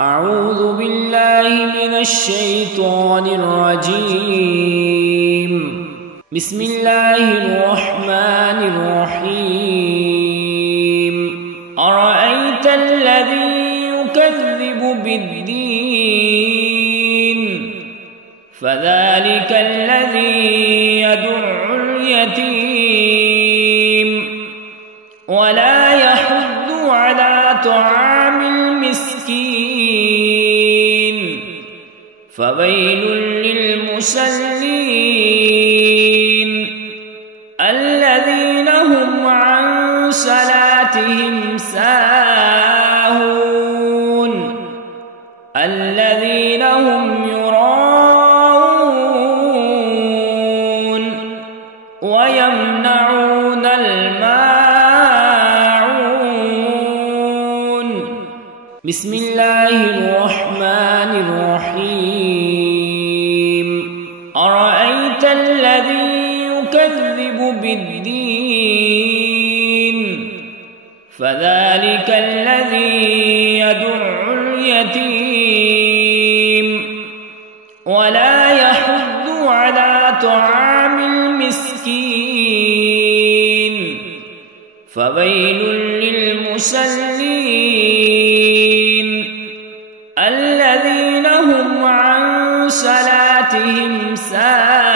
أعوذ بالله من الشيطان الرجيم. بسم الله الرحمن الرحيم. أرأيت الذي يكذب بالدين فذلك الذي يدع اليتيم ولا يحض على طعام المسكين فويل للمصلين الذين هم عن صلاتهم ساهون الذين هم يراءون ويمنعون الماعون. بسم الله الرحمن الرحيم. أرأيت الذي يكذب بالدين فذلك الذي يدع اليتيم ولا يحض على طعام المسكين فويل للمصلين الذين هم عن صلاتهم ساهون